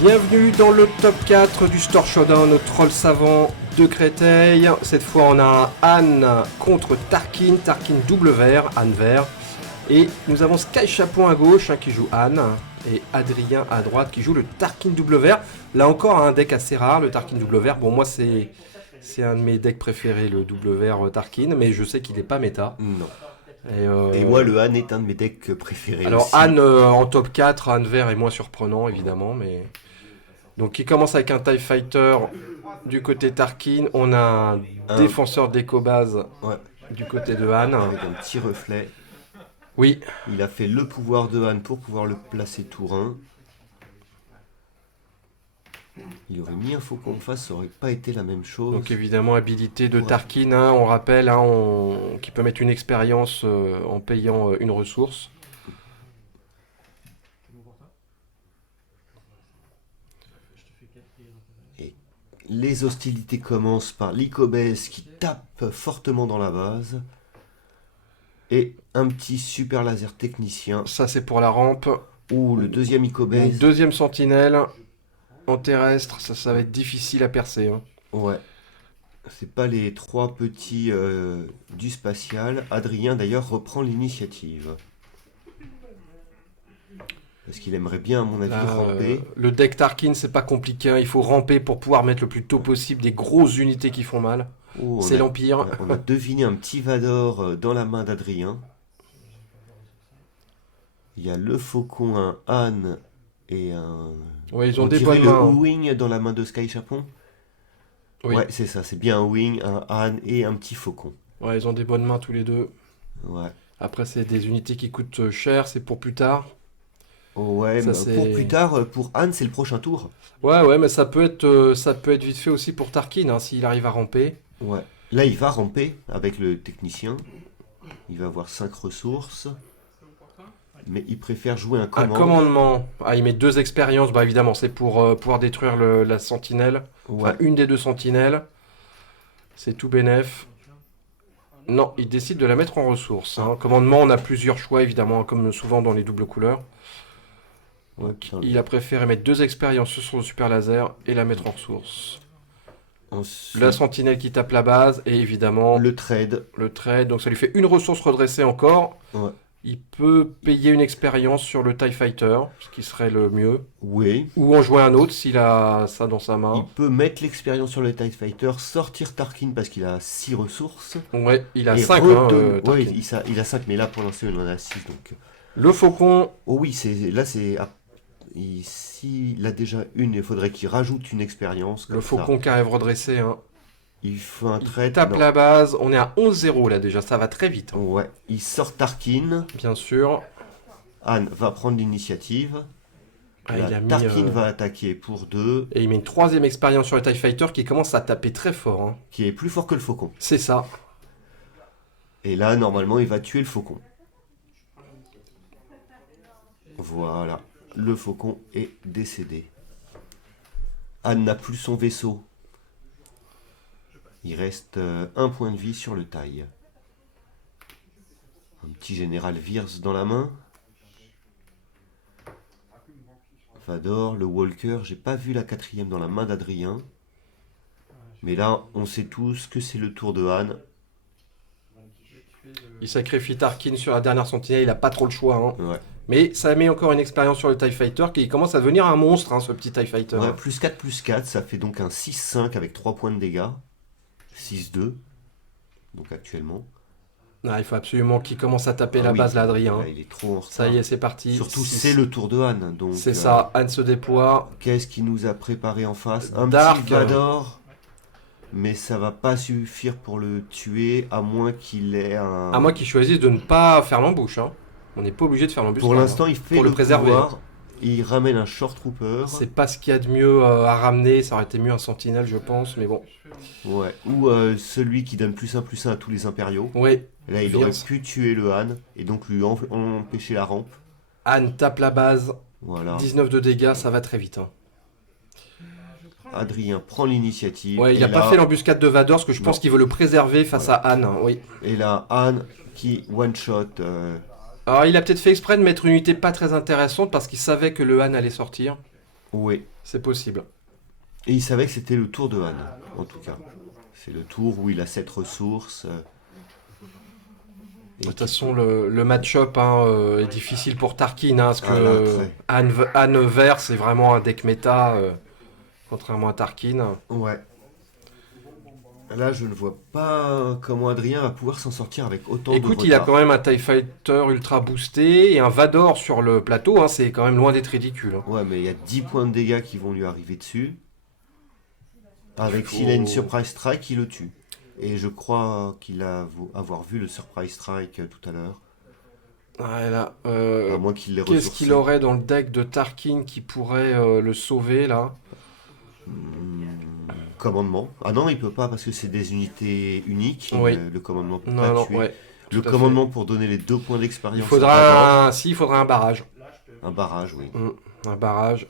Bienvenue dans le top 4 du Store Showdown au Troll Savant de Créteil. Cette fois on a Anne contre Tarkin, Tarkin double vert, Anne vert. Et nous avons Sky Chapon à gauche qui joue Anne et Adrien à droite qui joue le Tarkin double vert. Là encore un deck assez rare, le Tarkin double vert. Bon moi c'est un de mes decks préférés, le double vert Tarkin, mais je sais qu'il n'est pas méta. Non. Et moi, le Han est un de mes decks préférés. Alors aussi. Anne en top 4, Anne vert est moins surprenant évidemment, mais... Donc il commence avec un TIE Fighter du côté Tarkin, on a un défenseur d'éco-base du côté de Han. Avec un petit reflet. Oui. Il a fait le pouvoir de Han pour pouvoir le placer tour 1. Il aurait mis un faucon en face, ça aurait pas été la même chose. Donc évidemment habilité de Tarkin, on rappelle, qui peut mettre une expérience en payant une ressource. Et les hostilités commencent par l'Icobès qui tape fortement dans la base. Et un petit super laser technicien. Ça c'est pour la rampe. Ou le deuxième Icobès. Une deuxième sentinelle. En terrestre, ça va être difficile à percer. Ouais. C'est pas les trois petits du spatial. Adrien d'ailleurs reprend l'initiative. Parce qu'il aimerait bien, à mon avis, ramper. Le deck Tarkin, c'est pas compliqué. Il faut ramper pour pouvoir mettre le plus tôt possible des grosses unités qui font mal. C'est l'Empire. On a deviné un petit Vador dans la main d'Adrien. Il y a le Faucon, un Han et un... Ouais, ils ont des bonnes mains. Le wing dans la main de Sky Chapon. Oui. Ouais, c'est ça, c'est bien un wing, un Han et un petit faucon. Ouais, ils ont des bonnes mains tous les deux. Ouais. Après, c'est des unités qui coûtent cher, c'est pour plus tard. Ouais, ça, mais pour plus tard, pour Han, c'est le prochain tour. Ouais, mais ça peut être vite fait aussi pour Tarkin, s'il arrive à ramper. Ouais. Là, il va ramper avec le technicien. Il va avoir 5 ressources. Mais il préfère jouer un commandement. Un commandement. Il met 2 expériences. Bah évidemment, c'est pour pouvoir détruire la sentinelle. Ouais. Enfin, une des 2 sentinelles. C'est tout bénef. Non, il décide de la mettre en ressources. Commandement, on a plusieurs choix, évidemment, comme souvent dans les doubles couleurs. Donc, il a préféré mettre 2 expériences sur le super laser et la mettre en ressources. Ensuite, la sentinelle qui tape la base et évidemment... Le trade. Le trade, donc ça lui fait une ressource redressée encore. Ouais. Il peut payer une expérience sur le TIE Fighter, ce qui serait le mieux. Oui. Ou en jouer un autre s'il a ça dans sa main. Il peut mettre l'expérience sur le TIE Fighter, sortir Tarkin parce qu'il a 6 ressources. Ouais, il a 5. Ouais, il a 5, mais là pour l'instant il en a 6. Donc... Le faucon. Oh oui, là c'est... Ici, il a déjà une, il faudrait qu'il rajoute une expérience. Le faucon qui arrive redressé. Il fait un trade. Il tape la base. On est à 11-0 là déjà, ça va très vite. Ouais, il sort Tarkin. Bien sûr. Anne va prendre l'initiative. Tarkin va attaquer pour 2. Et il met une 3e expérience sur le TIE Fighter qui commence à taper très fort. Qui est plus fort que le faucon. C'est ça. Et là, normalement, il va tuer le faucon. Voilà. Le faucon est décédé. Anne n'a plus son vaisseau. Il reste un point de vie sur le taille. Un petit général Wirz dans la main. Vador, le Walker. J'ai pas vu la 4e dans la main d'Adrien. Mais là, on sait tous que c'est le tour de Han. Il sacrifie Tarkin sur la dernière sentinelle. Il a pas trop le choix. Ouais. Mais ça met encore une expérience sur le TIE Fighter qui commence à devenir un monstre, ce petit TIE Fighter. Ouais, plus 4, ça fait donc un 6-5 avec 3 points de dégâts. 6-2, donc actuellement. Il faut absolument qu'il commence à taper la base, là, Adrien. Il est trop en retard. Ça y est, c'est parti. Surtout, c'est le tour de Han. C'est ça, Han se déploie. Qu'est-ce qu'il nous a préparé en face? Un Dark. petit Vador. Mais ça va pas suffire pour le tuer, à moins qu'il ait un... À moins qu'il choisisse de ne pas faire l'embouche. On n'est pas obligé de faire l'embûche. Pour l'instant, il fait le préserver. Il ramène un Short Trooper. C'est pas ce qu'il y a de mieux à ramener. Ça aurait été mieux un Sentinelle, je pense, mais bon. Ouais. Ou celui qui donne +1/+1 à tous les impériaux. Oui. Là, il aurait pu tuer le Han et donc lui empêcher la rampe. Han tape la base. Voilà. 19 de dégâts, ça va très vite. Adrien prend l'initiative. Ouais, il n'a pas fait l'embuscade de Vador, parce que je pense qu'il veut le préserver face à Han. Oui. Et là, Han qui one-shot... Alors, il a peut-être fait exprès de mettre une unité pas très intéressante, parce qu'il savait que le Han allait sortir. Oui. C'est possible. Et il savait que c'était le tour de Han, en tout cas. C'est le tour où il a 7 ressources. De toute façon, le match-up est difficile pour Tarkin, parce Ah là, que très. Han vert, c'est vraiment un deck méta, contrairement à Tarkin. Ouais. Là, je ne vois pas comment Adrien va pouvoir s'en sortir avec autant Écoute, de il a retard. quand même un TIE Fighter ultra boosté et un Vador sur le plateau, c'est quand même loin d'être ridicule. Ouais, mais il y a 10 points de dégâts qui vont lui arriver dessus. Avec Faut- s'il a une Surprise Strike, il le tue. Et je crois qu'il a avoir vu le Surprise Strike tout à l'heure. Ouais, là, À moins qu'il l'ait qu'est-ce qu'il ressourcé. aurait dans le deck de Tarkin qui pourrait le sauver, là? Commandement. Ah non, il peut pas parce que c'est des unités uniques. Oui. Le commandement peut Non, pas non, tuer. ouais. Le tout à commandement pour donner les 2 points Il d'expérience. à Vador. il faudra un barrage. Un barrage, oui. Un barrage.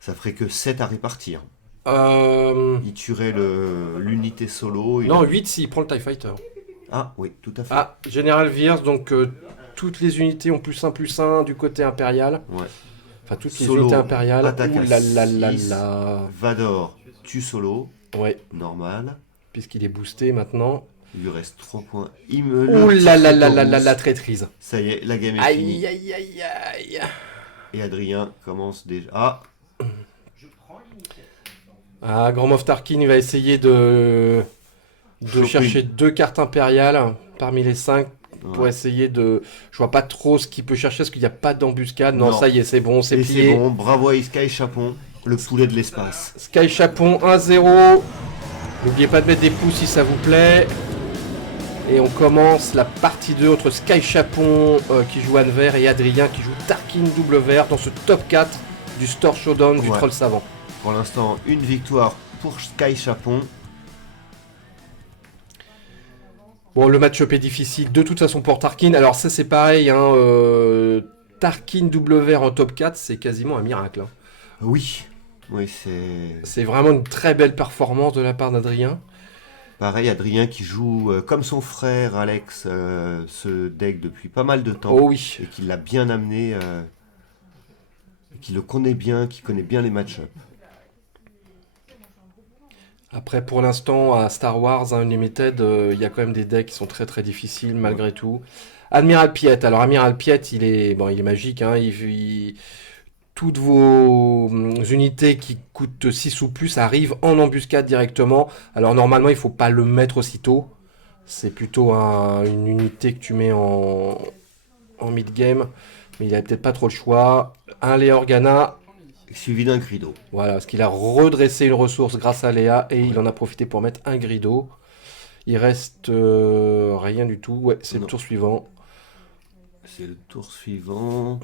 Ça ferait que 7 à répartir. Euh, Il tuerait l'unité solo. Non, 8 s'il prend le TIE Fighter. Ah oui, tout à fait. Ah, General Veers, donc toutes les unités ont +1/+1 du côté impérial. Ouais. Enfin, toutes les Solo, unités impériales. attaque à Ouh là là là 6. là. Vador tue solo. Ouais, Normal. puisqu'il est boosté maintenant. Il lui reste 3 points. Ouh là là là là là la traîtrise. Ça y est, la game est Aïe finie. aïe aïe aïe. Et Adrien commence déjà. Ah, Ah, Grand Moff Tarkin, il va essayer de Choper. chercher 2 cartes impériales parmi les 5 pour ouais. essayer de... Je vois pas trop ce qu'il peut chercher, parce qu'il n'y a pas d'embuscade. Non, Non. ça y est, c'est bon, c'est Et plié. c'est bon. Bravo à Sky Chapon, le poulet de l'espace. Sky Chapon 1-0. N'oubliez pas de mettre des pouces si ça vous plaît. Et on commence la partie 2 entre Sky Chapon qui joue Anne Vert et Adrien qui joue Tarkin double vert dans ce top 4 du Store Showdown du Ouais. Troll Savant. Pour l'instant, une victoire pour Sky Chapon. Bon, le match-up est difficile de toute façon pour Tarkin. Alors ça c'est pareil, Tarkin double vert en top 4, c'est quasiment un miracle. Oui. Oui, c'est C'est vraiment une très belle performance de la part d'Adrien. pareil. Adrien qui joue comme son frère Alex ce deck depuis pas mal de temps. Oh oui. Et qui l'a bien amené. Qui le connaît bien, qui connaît bien les match-ups. Après, pour l'instant, à Star Wars Unlimited, il y a quand même des decks qui sont très très difficiles malgré tout. Admiral Piet. Alors, Admiral Piet, il est magique. Toutes vos unités qui coûtent 6 ou plus arrivent en embuscade directement. Alors, normalement, il faut pas le mettre aussitôt. C'est plutôt une unité que tu mets en mid-game. Mais il a peut-être pas trop le choix. Un Léa Organa. Suivi d'un Grido. Voilà, parce qu'il a redressé une ressource grâce à Léa et il en a profité pour mettre un Grido. Il reste rien du tout. Ouais, c'est le Non. tour suivant. C'est le tour suivant.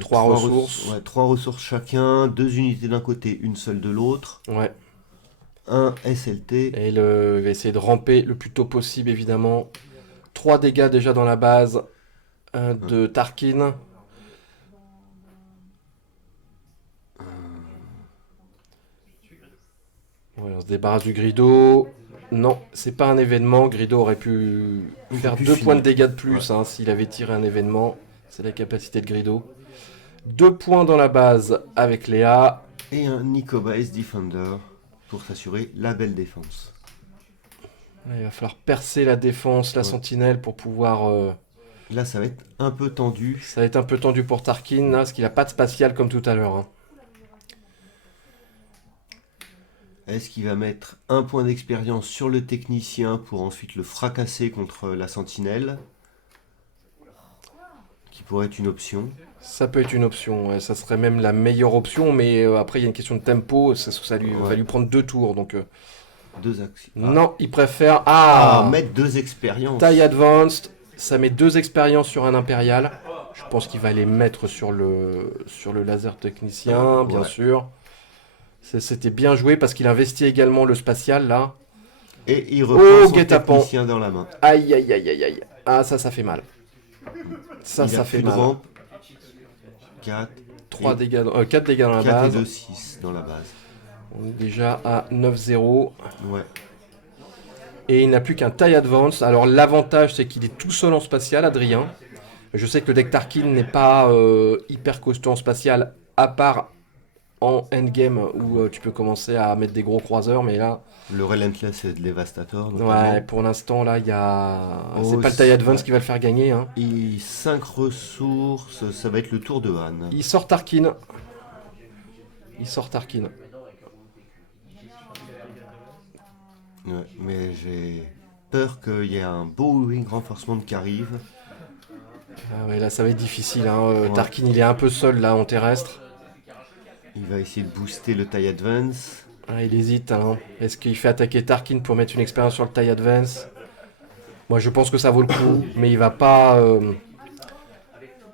3 ressources. Ouais, 3 ressources chacun, 2 unités d'un côté, une seule de l'autre, Ouais. un SLT. Et il va essayer de ramper le plus tôt possible, évidemment. 3 dégâts déjà dans la base de Tarkin. Ouais, on se débarrasse du Grido. Non, c'est pas un événement. Grido aurait pu Il faire aurait pu 2 points de finir. dégâts de plus s'il avait tiré un événement. C'est la capacité de Grido. 2 points dans la base avec Léa. Et un Nicobaes Defender pour s'assurer la belle défense. Il va falloir percer la défense, la Ouais. sentinelle pour pouvoir... Là, ça va être un peu tendu. Ça va être un peu tendu pour Tarkin, là, parce qu'il n'a pas de spatial comme tout à l'heure. Est-ce qu'il va mettre un point d'expérience sur le technicien pour ensuite le fracasser contre la sentinelle? Qui pourrait être une option. Ça peut être une option, ouais, ça serait même la meilleure option, mais après il y a une question de tempo, ça lui, va Ouais. lui prendre 2 tours. Donc, 2 actions. non, il préfère... Mettre 2 expériences. Taille Advanced, ça met 2 expériences sur un impérial. Je pense qu'il va les mettre sur le laser technicien, bien Ouais. sûr. C'était bien joué parce qu'il investit également le spatial là. Et il reprend son guet-apens. technicien dans la main. Aïe aïe aïe aïe aïe. Ah ça fait mal. Ça Il a fait plus de mal. rampe. 4, 4 dégâts dans la 4 et base. 2, 6 dans la base. On est déjà à 9-0. Ouais. Et il n'a plus qu'un taille advance. Alors l'avantage c'est qu'il est tout seul en spatial, Adrien. Je sais que le deck Tarkin n'est pas hyper costaud en spatial à part en endgame où tu peux commencer à mettre des gros croiseurs, mais là, Le Relentless et le Devastator. ouais, pour l'instant, là, il y a. C'est Oh, pas le taille advance ouais. qui va le faire gagner. Hein. Et 5 ressources, ça va être le tour de Han. Il sort Tarkin. Il sort Tarkin. Ouais, mais j'ai peur qu'il y ait un beau wing renforcement qui arrive. Ah ouais, là, ça va être difficile. Hein. Ouais. Tarkin, il est un peu seul là en terrestre. Il va essayer de booster le TIE Advance. Ah, il hésite. Hein. Est-ce qu'il fait attaquer Tarkin pour mettre une expérience sur le taille advance? Moi, je pense que ça vaut le coup, mais il va pas.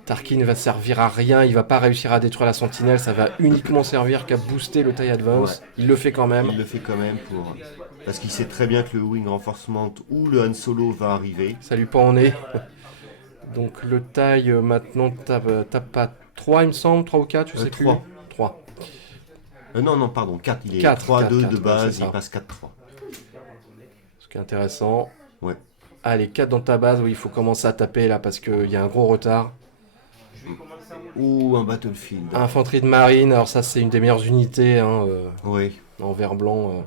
Tarkin va servir à rien, il va pas réussir à détruire la sentinelle, ça va uniquement servir qu'à booster le taille advance. Ouais. Il le fait quand même. Il le fait quand même parce qu'il sait très bien que le wing renforcement ou le Han Solo va arriver. Ça lui pend en nez. Donc le taille maintenant tape pas 3 il me semble, 3 ou 4, je sais plus. 3. 3. Non, pardon, 4. Il est 4, 3-2 de 4, base, ouais, c'est il ça. passe 4-3. Ce qui est intéressant. Ouais. Allez, 4 dans ta base, oui, il faut commencer à taper là parce qu'il y a un gros retard. Ou un Battlefield. Infanterie de marine, alors ça c'est une des meilleures unités hein, Oui. en vert blanc.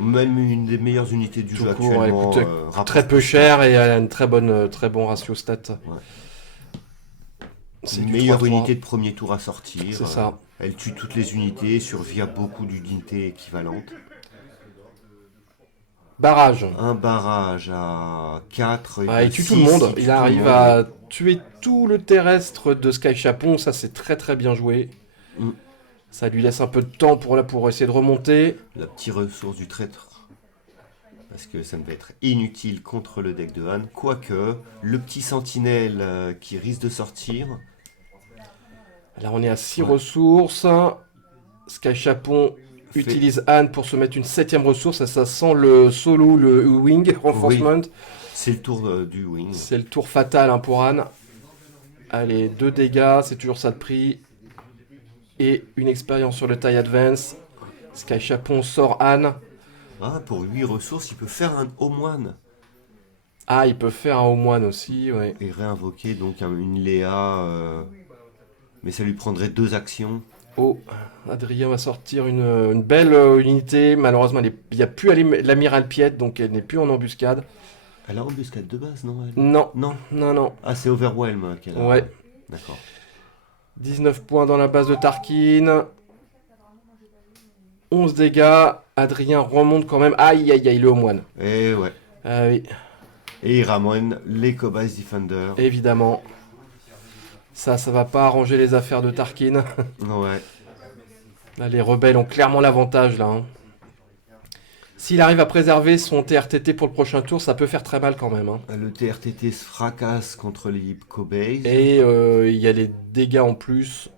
Même une des meilleures unités du Tout jeu court, actuellement. elle coûte rapporte très peu pas cher et elle a une très bon ratio stat. C'est Une du meilleure 3-3. unité de premier tour à sortir. C'est ça. Elle tue toutes les unités, survit à beaucoup d'unités équivalentes. Barrage. Un barrage à 4. Ah, il tue tout le monde. Il arrive à tuer tout le terrestre de Sky Chapon. Ça, c'est très très bien joué. Mm. Ça lui laisse un peu de temps pour essayer de remonter. La petite ressource du traître. Parce que ça ne va être inutile contre le deck de Han. Quoique, le petit sentinelle qui risque de sortir. Là, on est à 6 Ouais. ressources. Sky Chapon Fait- utilise Anne pour se mettre une 7ème ressource. Et ça sent le solo, le wing renforcement. C'est le tour du wing. C'est le tour fatal hein, pour Anne. Allez, 2 dégâts, c'est toujours ça de prix. Et une expérience sur le taille advance. Sky Chapon sort Anne. Ah, pour 8 ressources, il peut faire un Homoine. Ah, il peut faire un Homoine aussi, ouais. Et réinvoquer donc une Léa. Mais ça lui prendrait 2 actions. Oh, Adrien va sortir une belle unité. Malheureusement, il n'y a plus l'amiral Piet, donc elle n'est plus en embuscade. Elle a embuscade de base, non elle Non, Non. non. Ah, c'est Overwhelm qu'elle a. Ouais. D'accord. 19 points dans la base de Tarkin. 11 dégâts. Adrien remonte quand même. Aïe, aïe, aïe, le Homoine. Et ouais. Ah oui, Et il ramène les Cobas Defender. évidemment. Ça va pas arranger les affaires de Tarkin. Ouais. Là, les rebelles ont clairement l'avantage, là. Hein. S'il arrive à préserver son TRTT pour le prochain tour, ça peut faire très mal quand même. Hein. Le TRTT se fracasse contre les Cobas. Et il y a les dégâts en plus,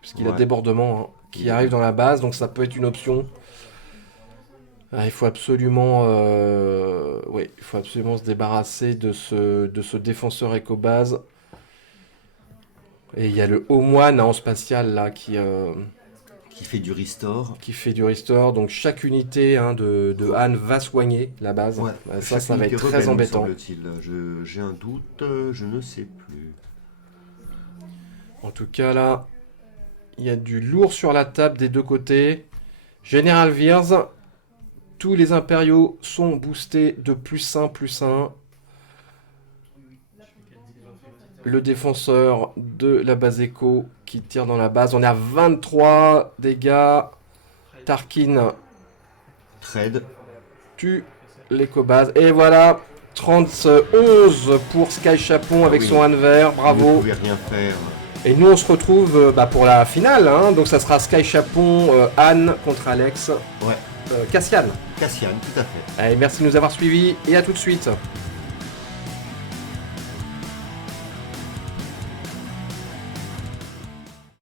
puisqu'il a Ouais. débordement, hein, qui arrive dans la base, donc ça peut être une option. Ah, il faut absolument se débarrasser de ce défenseur éco-base. Et il y a le Homoine en spatial là qui Qui fait du restore. fait du restore. Donc chaque unité hein, de Han va soigner la base. Ouais. Ça Chaque va unité être rebelle, très me embêtant. semble-t-il. J'ai un doute, je ne sais plus. En tout cas là, il y a du lourd sur la table des deux côtés. Général Veers, tous les impériaux sont boostés de +1/+1. Le défenseur de la base Echo qui tire dans la base. On est à 23 dégâts. Tarkin Trade. tue l'éco-base. Et voilà, 31 pour Sky Chapon avec oui. son Han vert. Il ne Bravo. pouvait rien faire. Et nous, on se retrouve pour la finale. Hein. Donc, ça sera Sky Chapon, Han contre Alex, Ouais. Cassian. Cassian, tout à fait. Allez, merci de nous avoir suivis et à tout de suite.